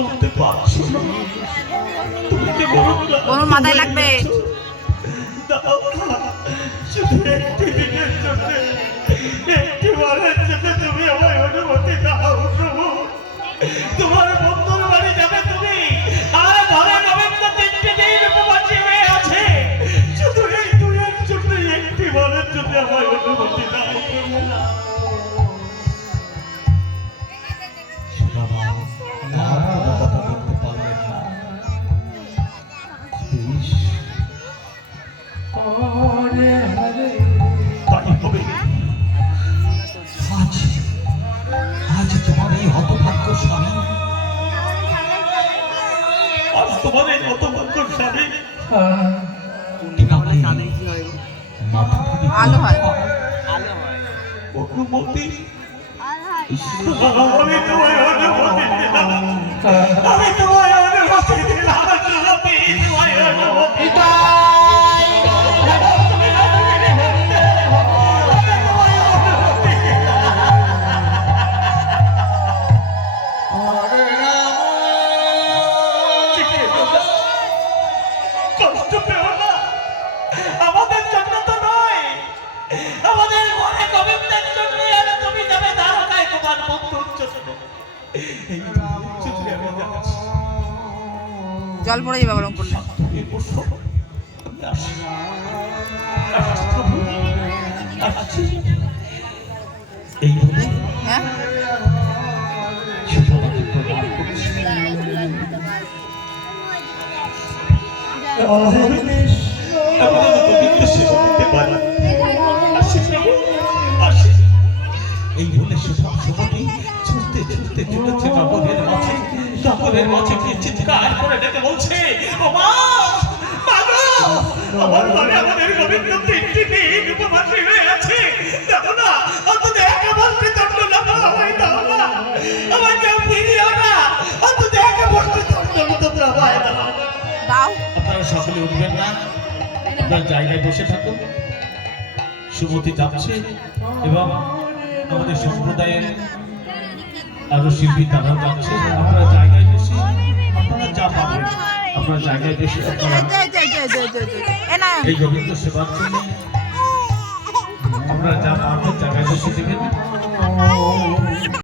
চলতে পারছি না। তুমি যে ওর মাথায় লাগবে। দাও না, শুধু একটি দিনের জন্য, একটি বারের জন্য তুমি আমায় অনুমতি দাও প্রভু। তোমার বন্ধুর বাড়ি যাবে তুমি, আর ঘরে গোবিন্দ 3টি দিন উপবাসী হয়ে আছে। শুধু এই দুয়ের জন্য, একটি বারের জন্য আমায় অনুমতি দাও প্রভু। তাই হবে। আজ তোমার এই হতভাগ্য স্বামী, আজ তোমার এই হতভাগ্য স্বামী আলো হয়। অনুমতি, আমি তোমায় অনুমতি দিলাম, আমি তোমায় অনুমতি দিলাম, অনুমতি, তোমায় অনুমতি কষ্ট পেও না, আমাদের জন্য তো নয়, আমাদের ঘরে গোবিন্দের জন্য। আর তুমি যাবে দ্বারকায় তোমার বন্ধুর জন্য। এই চিঠি আমি যাচ্ছি। জল পড়ে যাবে গরম করলে। তুমি বসো, আমি আসি। আসছি প্রভু, আসছি। এই বলে হ্যাঁ, সুধামাকে প্রণাম করছি। আমি গোবিন্দ সেবা দিতে পারি। আসি প্রভু, আসি। এই বলে সুধামতি ছুটতে ছুটতে চলেছে নগরের মাঝে। নগরের মাঝে গিয়ে চিৎকার করে ডেকে বলছে, ও মা, মা গো, আমার ঘরে আমাদের গোবিন্দ 3টি দিন উপবাসী হয়ে আছে। দেখো না, অন্তত একটা বস্ত্র দণ্ড না আমায় দাও না, আমার কেউ ফিরিও না, অন্তত একটা বস্ত্র দণ্ড তোমরা আমায় দাও। দাও। আপনারা সকলে উঠবেন না, আপনার জায়গায় বসে থাকুন। সুমতি যাচ্ছে এবং আমাদের সম্প্রদায়ের আরো শিল্পী তারাও যাচ্ছে। আপনারা জায়গায় বসে, আপনারা যা পাবেন আপনারা জায়গায় বসে আপনারা এই গোবিন্দ সেবার জন্য আপনারা যা পাবেন জায়গায় বসে দেবেন।